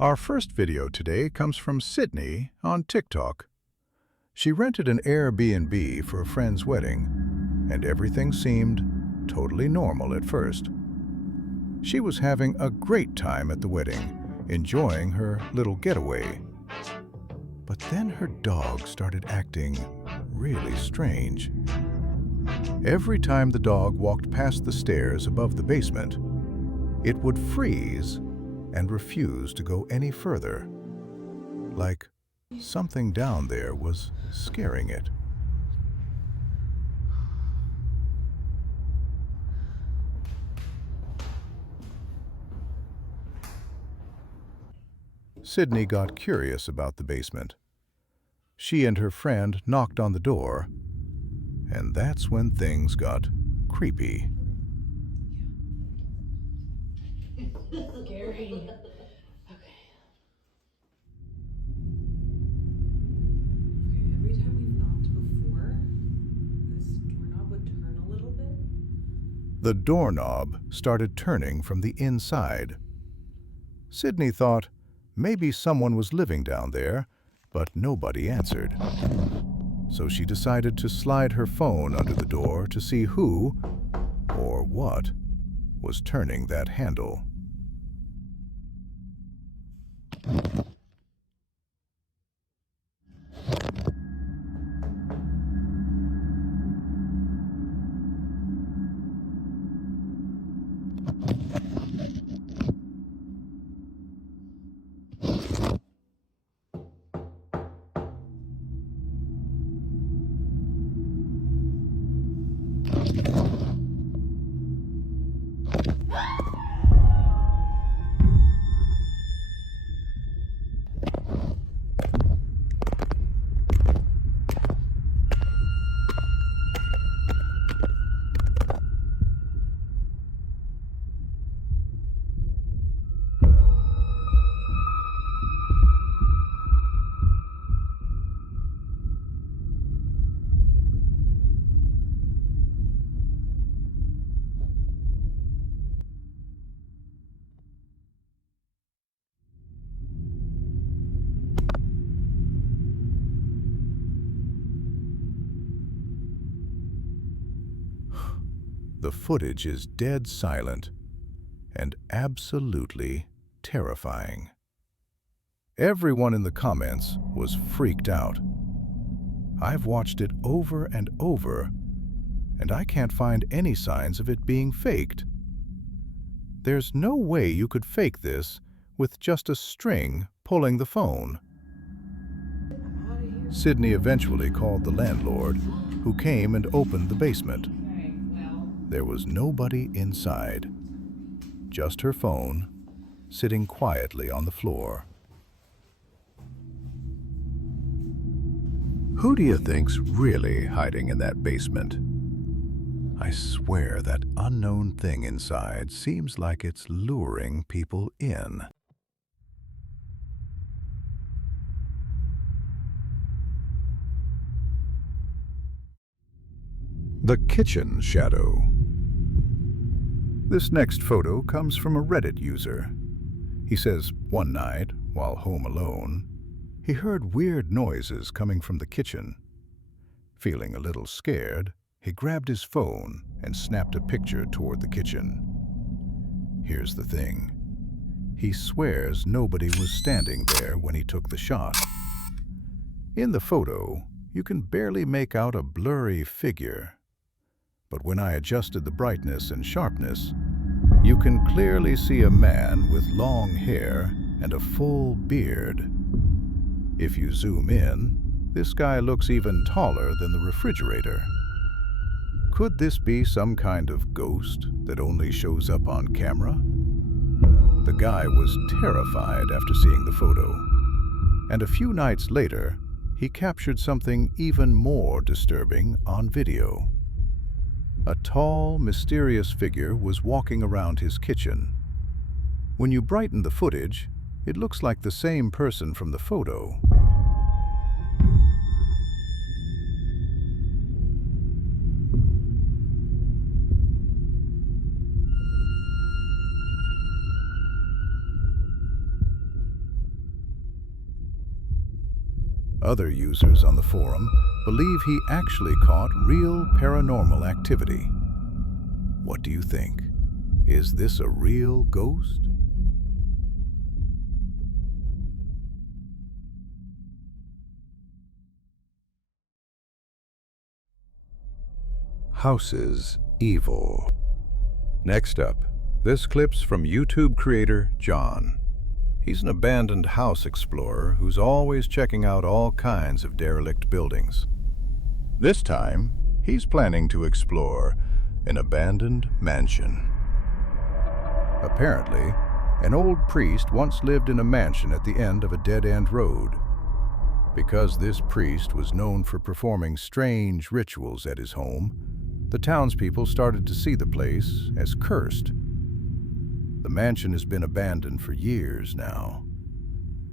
Our first video today comes from Sydney on TikTok. She rented an Airbnb for a friend's wedding, and everything seemed totally normal at first. She was having a great time at the wedding, enjoying her little getaway. But then her dog started acting really strange. Every time the dog walked past the stairs above the basement, it would freeze and refuse to go any further, like something down there was scaring it. Sydney got curious about the basement. She and her friend knocked on the door, and that's when things got creepy. Scary. Okay. Every time we've knocked before, this doorknob would turn a little bit. The doorknob started turning from the inside. Sydney thought maybe someone was living down there, but nobody answered. So she decided to slide her phone under the door to see who, or what, was turning that handle. The footage is dead silent and absolutely terrifying. Everyone in the comments was freaked out. I've watched it over and over, and I can't find any signs of it being faked. There's no way you could fake this with just a string pulling the phone. Sydney eventually called the landlord, who came and opened the basement. There was nobody inside, just her phone, sitting quietly on the floor. Who do you think's really hiding in that basement? I swear that unknown thing inside seems like it's luring people in. The kitchen shadow. This next photo comes from a Reddit user. He says one night, while home alone, he heard weird noises coming from the kitchen. Feeling a little scared, he grabbed his phone and snapped a picture toward the kitchen. Here's the thing. He swears nobody was standing there when he took the shot. In the photo, you can barely make out a blurry figure. But when I adjusted the brightness and sharpness, you can clearly see a man with long hair and a full beard. If you zoom in, this guy looks even taller than the refrigerator. Could this be some kind of ghost that only shows up on camera? The guy was terrified after seeing the photo, and a few nights later, he captured something even more disturbing on video. A tall, mysterious figure was walking around his kitchen. When you brighten the footage, it looks like the same person from the photo. Other users on the forum believe he actually caught real paranormal activity. What do you think? Is this a real ghost? Houses evil. Next up, this clip's from YouTube creator John. He's an abandoned house explorer who's always checking out all kinds of derelict buildings. This time, he's planning to explore an abandoned mansion. Apparently, an old priest once lived in a mansion at the end of a dead-end road. Because this priest was known for performing strange rituals at his home, the townspeople started to see the place as cursed. The mansion has been abandoned for years now.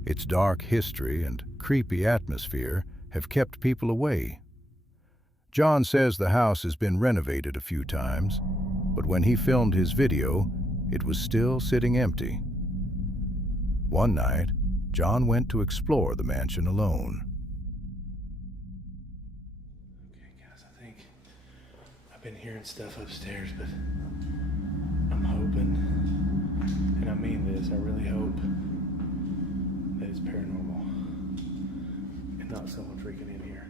Its dark history and creepy atmosphere have kept people away. John says the house has been renovated a few times, but when he filmed his video, it was still sitting empty. One night, John went to explore the mansion alone. Okay, guys, I think I've been hearing stuff upstairs, but I'm hoping, and I mean this, I really hope that it's paranormal and not someone freaking in here.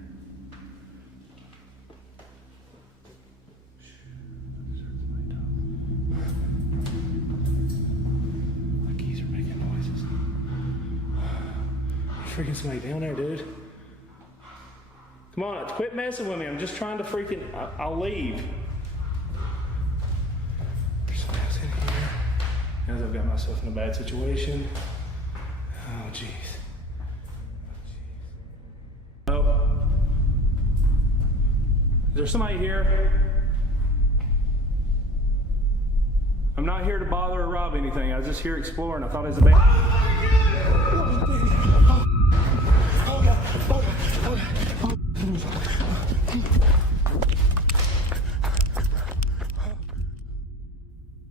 My keys are making noises. Freaking somebody down there, dude. Come on, quit messing with me. I'm just trying to freaking, I'll leave. There's somebody else in here. As I've got myself in a bad situation. Oh, jeez. Oh. Is there somebody here? I'm not here to bother or rob anything. I was just here exploring. I thought it was a band. Oh, God. Oh, God.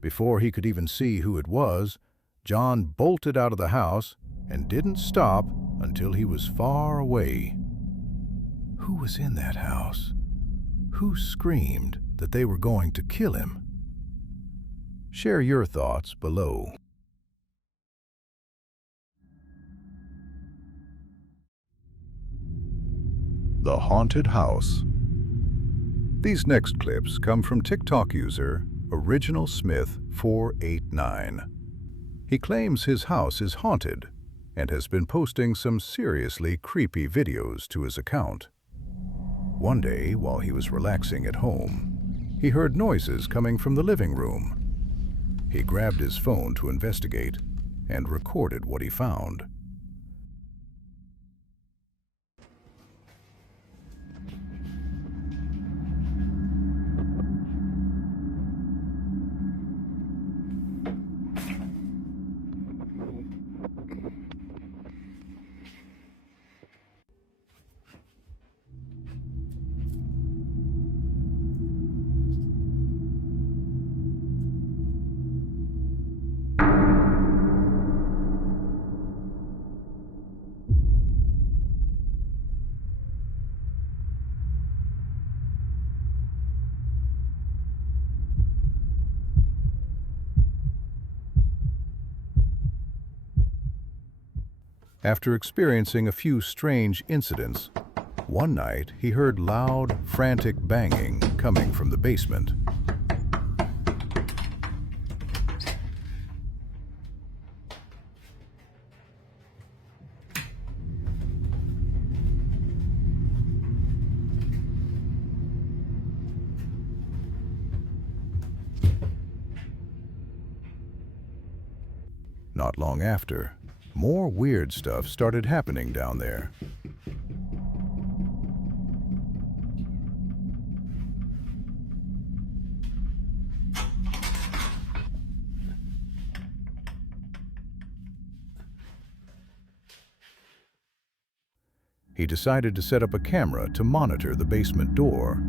Before he could even see who it was, John bolted out of the house and didn't stop until he was far away. Who was in that house? Who screamed that they were going to kill him? Share your thoughts below. The Haunted House. These next clips come from TikTok user Original Smith 489. He claims his house is haunted and has been posting some seriously creepy videos to his account. One day, while he was relaxing at home, he heard noises coming from the living room. He grabbed his phone to investigate and recorded what he found. After experiencing a few strange incidents, one night he heard loud, frantic banging coming from the basement. Not long after, more weird stuff started happening down there. He decided to set up a camera to monitor the basement door.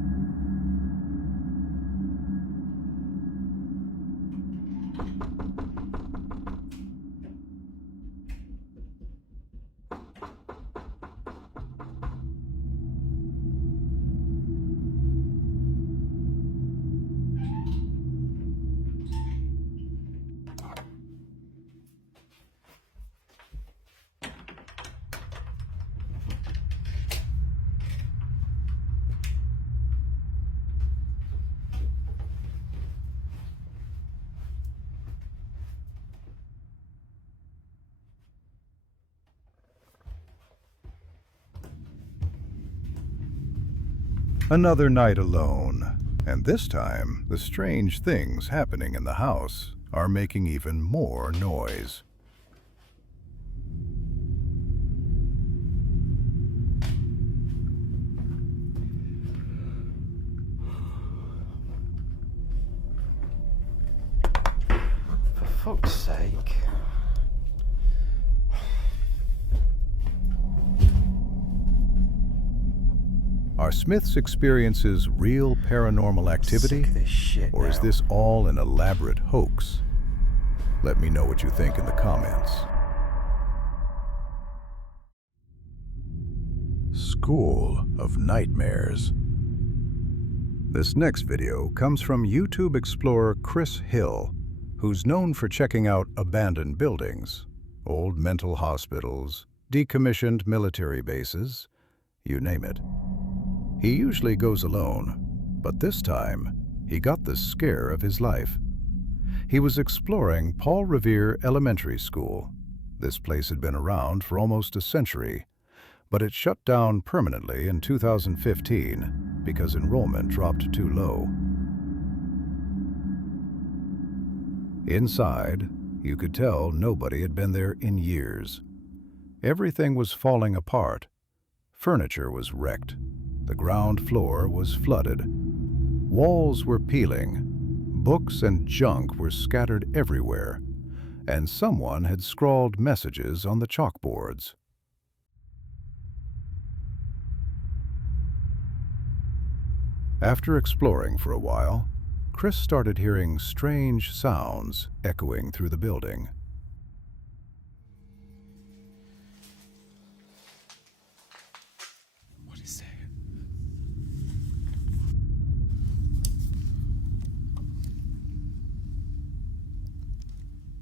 Another night alone, and this time the strange things happening in the house are making even more noise. For fuck's sake. Are Smith's experiences real paranormal activity, Sick of this shit or is now. this all an elaborate hoax? Let me know what you think in the comments. School of Nightmares. This next video comes from YouTube explorer Chris Hill, who's known for checking out abandoned buildings, old mental hospitals, decommissioned military bases, you name it. He usually goes alone, but this time he got the scare of his life. He was exploring Paul Revere Elementary School. This place had been around for almost a century, but it shut down permanently in 2015 because enrollment dropped too low. Inside, you could tell nobody had been there in years. Everything was falling apart. Furniture was wrecked. The ground floor was flooded. Walls were peeling. Books and junk were scattered everywhere, and someone had scrawled messages on the chalkboards. After exploring for a while, Chris started hearing strange sounds echoing through the building. What is that?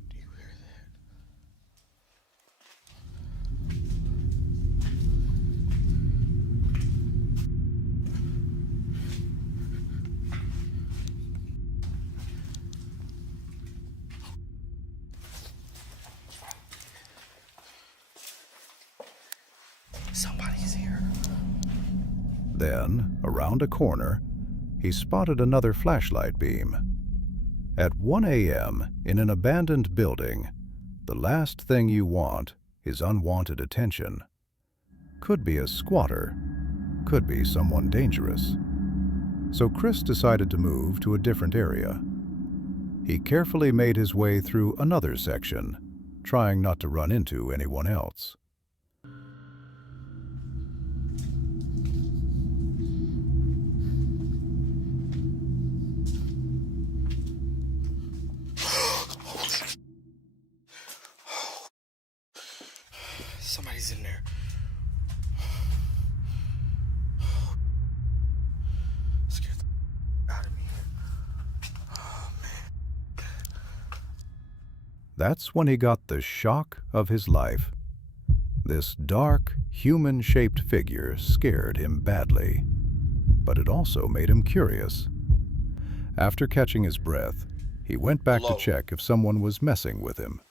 Do you hear that? Somebody's here. Then, around a corner, he spotted another flashlight beam. At 1 a.m., in an abandoned building, the last thing you want is unwanted attention. Could be a squatter, could be someone dangerous. So Chris decided to move to a different area. He carefully made his way through another section, trying not to run into anyone else. Somebody's in there. Scared the out of me. Oh, man. That's when he got the shock of his life. This dark, human-shaped figure scared him badly, but it also made him curious. After catching his breath, he went back to check if someone was messing with him.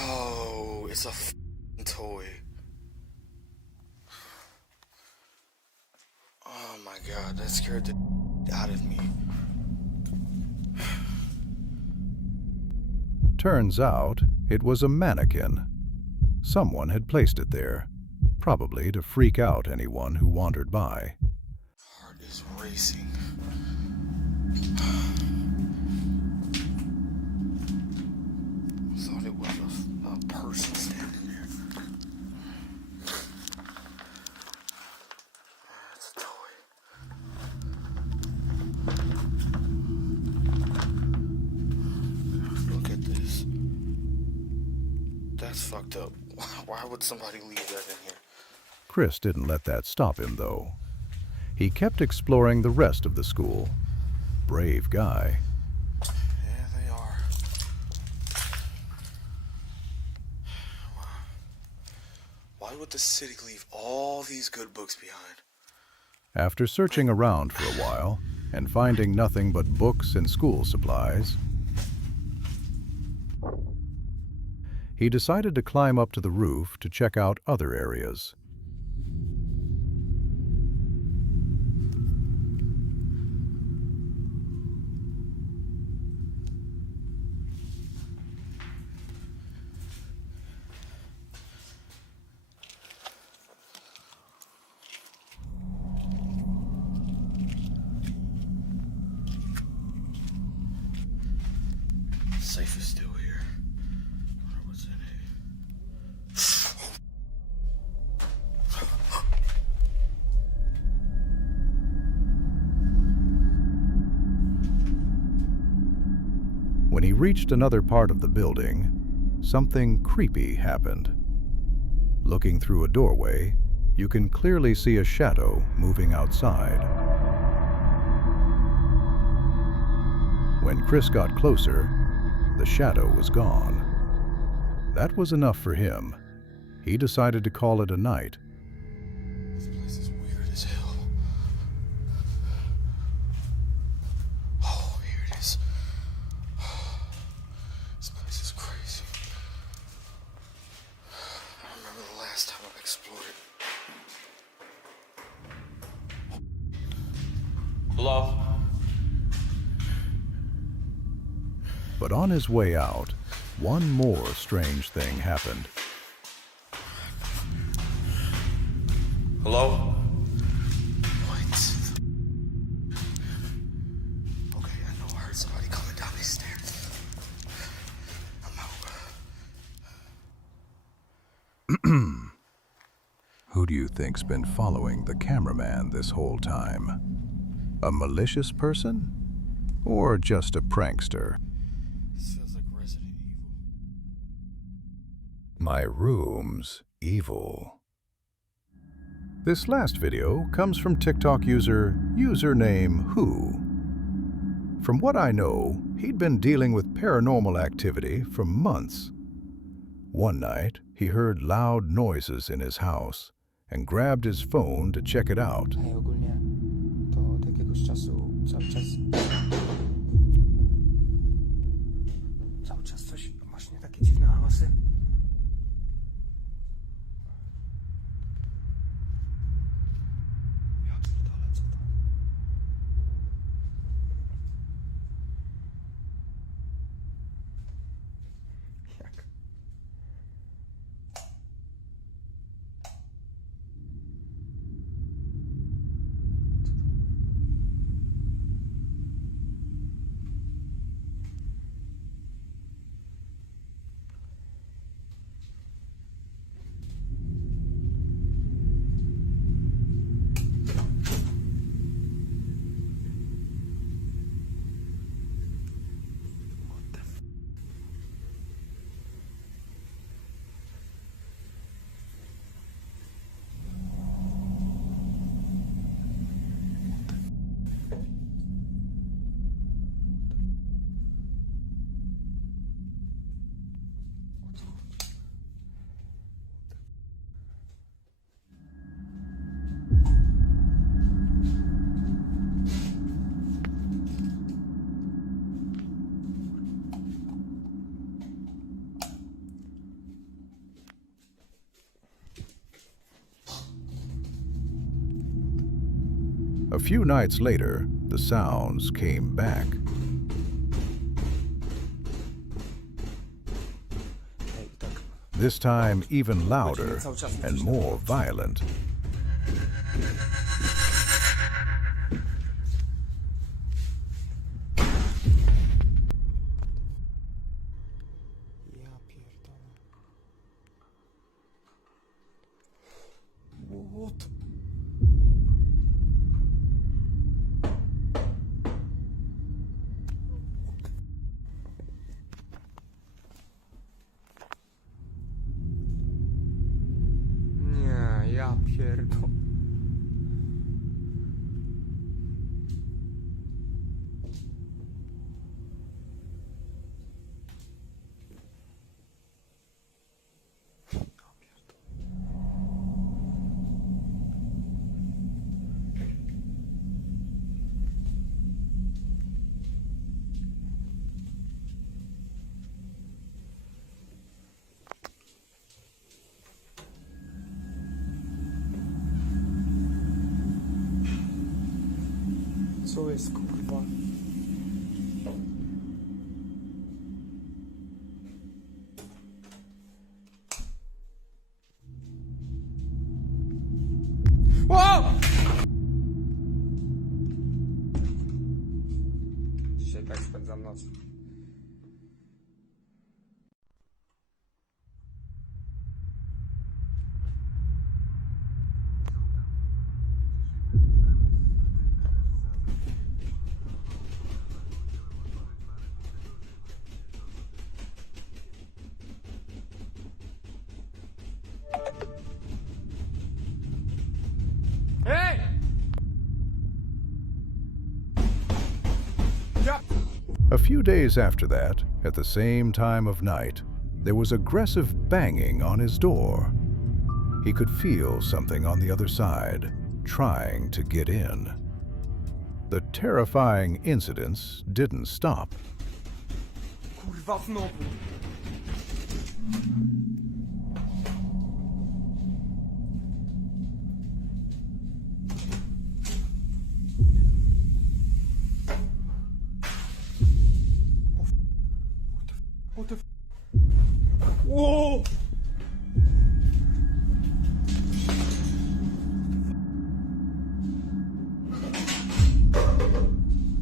Oh, it's a f***ing toy. Oh my god, that scared the out of me. Turns out it was a mannequin. Someone had placed it there, probably to freak out anyone who wandered by. Heart is racing. Thought it was a person standing there. It's a toy. Look at this. That's fucked up. Why would somebody leave that in here? Chris didn't let that stop him, though. He kept exploring the rest of the school. Brave guy. Yeah, they are. Wow. Why would the city leave all these good books behind? After searching around for a while and finding nothing but books and school supplies, he decided to climb up to the roof to check out other areas. Safe is still here. I wonder what's in it. When he reached another part of the building, something creepy happened. Looking through a doorway, you can clearly see a shadow moving outside. When Chris got closer, the shadow was gone. That was enough for him. He decided to call it a night. This place is weird as hell. Oh, here it is. This place is crazy. I remember the last time I explored it. Hello? But on his way out, one more strange thing happened. Hello? What? Okay, I know I heard somebody coming down these stairs. I'm out. Who do you think's been following the cameraman this whole time? A malicious person? Or just a prankster? This feels like Resident Evil. My room's evil. This last video comes from TikTok username Who. From what I know, he'd been dealing with paranormal activity for months. One night, he heard loud noises in his house and grabbed his phone to check it out. Hai ogólnie to takiego czasu cały czas coś, właśnie takie dziwne hałasy. Ja pierdolę, co to? Jak? A few nights later, the sounds came back. Ej, tak. This time even louder and more violent. Ja pierdolę. What? Nie, ja pierdolę. Co jest, kurwa? O! Dzisiaj tak spędzam noc. Hey! Yeah. A few days after that, at the same time of night, there was aggressive banging on his door. He could feel something on the other side, trying to get in. The terrifying incidents didn't stop. Kurwa znowu. What the f... Whoa!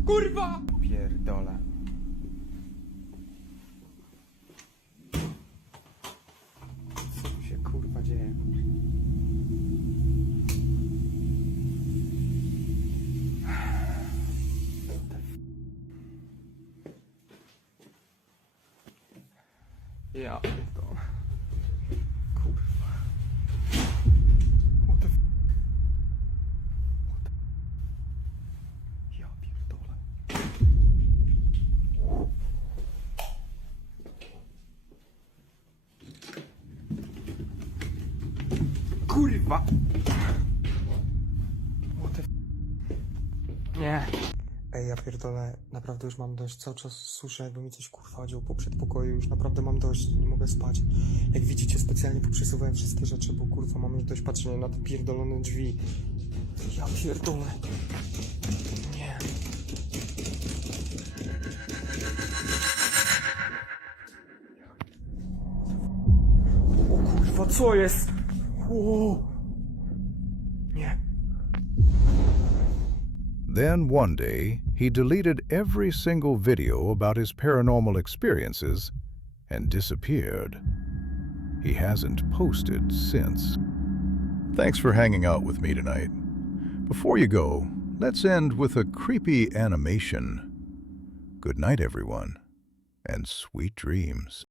Kurwa! Pierdolę. Co tu się kurwa dzieje? Ja pierdolę. Kurwa. What the f... What the... Ja pierdolę. Kurwa! What the f... Nie. Ej, ja pierdolę, naprawdę już mam dość, cały czas słyszę, jakby mi coś kurwa dział po przedpokoju, już naprawdę mam dość, nie mogę spać. Jak widzicie, specjalnie poprzesuwałem wszystkie rzeczy, bo kurwa mam już dość patrzenia na te pierdolone drzwi. Ja pierdolę. Nie. O kurwa, co jest? O! Nie. Then one day, he deleted every single video about his paranormal experiences and disappeared. He hasn't posted since. Thanks for hanging out with me tonight. Before you go, let's end with a creepy animation. Good night, everyone, and sweet dreams.